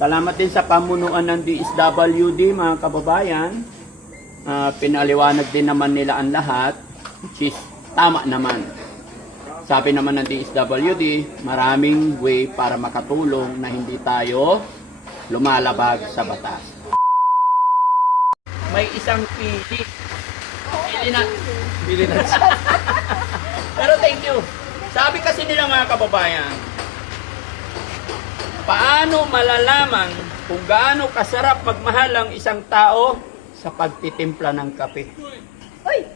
Salamat din sa pamunuan ng DSWD, mga kababayan. Pinaliwanag din naman nila ang lahat, which is tama naman. Sabi naman ng DSWD, maraming way para makatulong na hindi tayo lumalabag sa batas. May isang pili. Pili na. Pero thank you. Sabi kasi nila, mga kababayan, paano malalaman kung gaano kasarap magmahal ang isang tao sa pagtitimpla ng kape? Uy!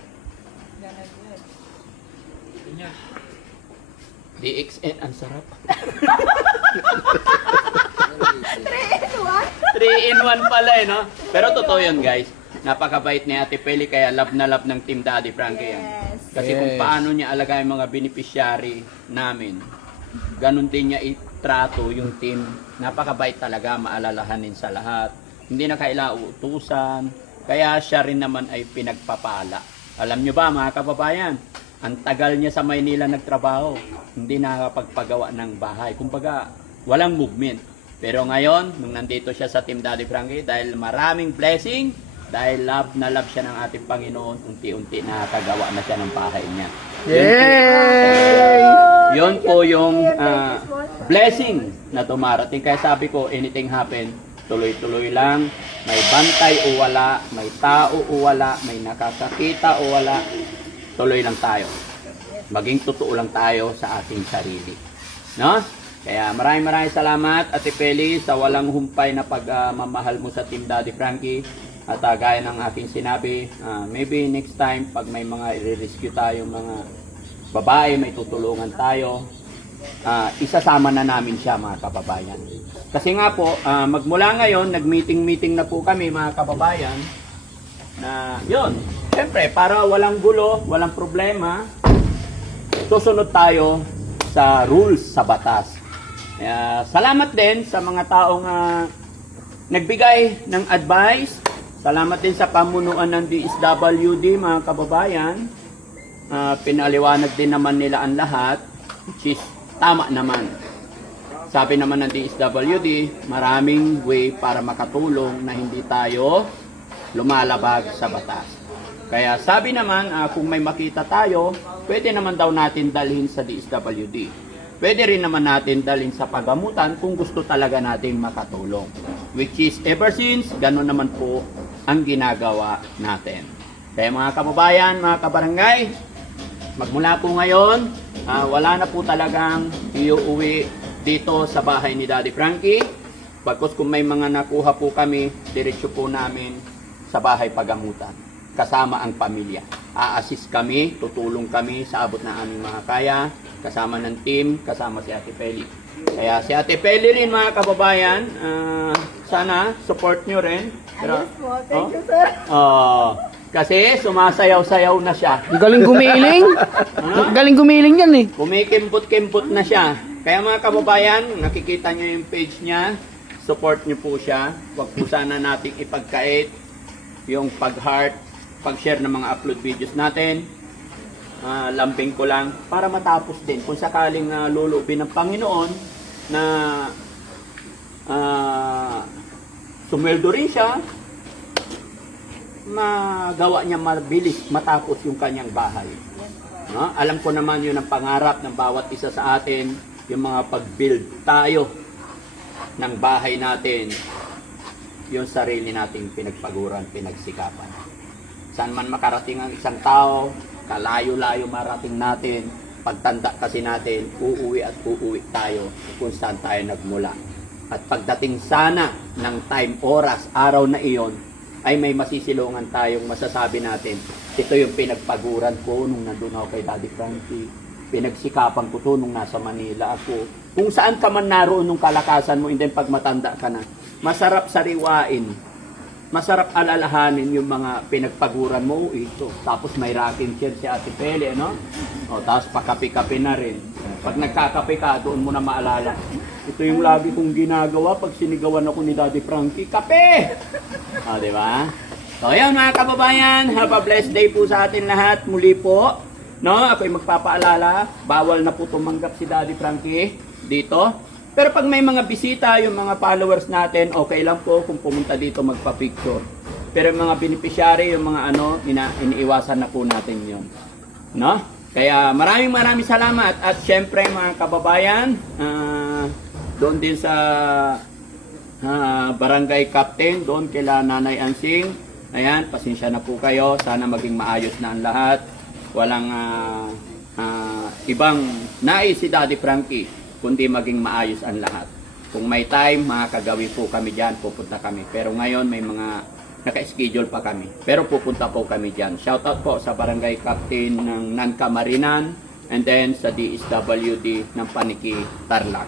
DXN, ang sarap. 3 in 1? 3 in 1 pala eh, no? Pero totoo yun, guys. Napakabait ni Ate Peli, kaya love na love ng Team Daddy Frankie yan. Yes. Kasi kung paano niya alagay mga beneficiary namin, ganun din niya itrato yung team. Napakabait talaga, maalalahanin sa lahat. Hindi na kailangan utusan. Kaya siya rin naman ay pinagpapala. Alam nyo ba, mga kababayan, ang tagal niya sa Maynila nagtrabaho. Hindi nakakapagpagawa ng bahay. Kumbaga, walang movement. Pero ngayon, nung nandito siya sa Team Daddy Frankie, dahil maraming blessing, dahil love na love siya ng ating Panginoon, unti-unti nakakagawa na siya ng bahay niya. Yay! Yun po yung blessing na dumarating. Kaya sabi ko, anything happen, tuloy-tuloy lang. May bantay o wala, may tao o wala, may nakakakita o wala, tuloy lang tayo. Maging totoo lang tayo sa ating sarili. No? Kaya maraming salamat, Ate Peli, sa walang humpay na pagmamahal mo sa Team Daddy Frankie. At gaya ng aking sinabi, maybe next time, pag may mga i-rescue tayo, mga babae, may tutulungan tayo, isasama na namin siya, mga kababayan. Kasi nga po, magmula ngayon, nag-meeting na po kami, mga kababayan, na yun, siyempre, para walang gulo, walang problema, susunod tayo sa rules, sa batas. Salamat din sa mga taong nagbigay ng advice. Salamat din sa pamunuan ng DSWD, mga kababayan. Pinaliwanag din naman nila ang lahat, which is tama naman. Sabi naman ng DSWD, maraming way para makatulong na hindi tayo lumalabag sa batas. Kaya sabi naman, kung may makita tayo, pwede naman daw natin dalhin sa DSWD. Pwede rin naman natin dalhin sa pagamutan kung gusto talaga natin makatulong. Which is, ever since, gano'n naman po ang ginagawa natin. Kaya mga kababayan, mga kabarangay, magmula po ngayon, wala na po talagang iuwi dito sa bahay ni Daddy Frankie. Bagkus kung may mga nakuha po kami, diretso po namin sa bahay pagamutan. Kasama ang pamilya. A-assist kami, tutulong kami sa abot na aming mga kaya. Kasama ng team, kasama si Ate Peli. Kaya si Ate Peli rin, mga kababayan, sana support nyo rin. Pero, Ayos po. Thank you, sir. kasi sumasayaw-sayaw na siya. Galing gumiling. Galing gumiling yan eh. Kumikimpot-kimpot na siya. Kaya mga kababayan, nakikita nyo yung page niya. Support nyo po siya. Huwag po sana nating ipagkait yung pag-heart, pag-share ng mga upload videos natin. Lambing ko lang para matapos din. Kung sakaling lulubin ng Panginoon na sumweldo rin siya, magawa niya mabilis matapos yung kanyang bahay. Alam ko naman yun ang pangarap ng bawat isa sa atin, yung mga pag-build tayo ng bahay natin, yung sarili nating pinagpaguran, pinagsikapan. Saan man makarating ang isang tao, kalayo-layo marating natin, pagtanda kasi natin, uuwi at uuwi tayo kung saan tayo nagmula. At pagdating sana ng time, oras, araw na iyon, ay may masisilungan tayong masasabi natin, ito yung pinagpaguran ko nung nandun ako kay Daddy Frankie. Pinagsikapan ko to nung nasa Manila ako. Kung saan ka man naroon nung kalakasan mo, and then pag matanda ka na, masarap sariwain, masarap alalahanin yung mga pinagpaguran mo, ito. Tapos may rocking chair si Ate Peli, no? O, tapos pakapi-kapi na rin. Pag nagkakape ka, doon mo na maalala. Ito yung lagi kong ginagawa pag sinigawan ako ni Daddy Frankie, kape! O, di ba? So, ayun mga kababayan, have a blessed day po sa atin lahat. Muli po, no? Ako'y magpapaalala, bawal na po tumanggap si Daddy Frankie dito. Pero pag may mga bisita, yung mga followers natin, okay lang po kung pumunta dito magpa-picture. Pero yung mga beneficiary, yung mga iniiwasan na po natin yun. No? Kaya maraming salamat. At syempre mga kababayan, doon din sa barangay captain, doon kila Nanay Ansing. Ayan, pasensya na po kayo. Sana maging maayos na ang lahat. Walang ibang nais si Daddy Frankie, kundi maging maayos ang lahat. Kung may time, makakagawi po kami dyan, pupunta kami. Pero ngayon, may mga naka-schedule pa kami. Pero pupunta po kami dyan. Shoutout po sa barangay captain ng Nancamarinan and then sa DSWD ng Paniki, Tarlac.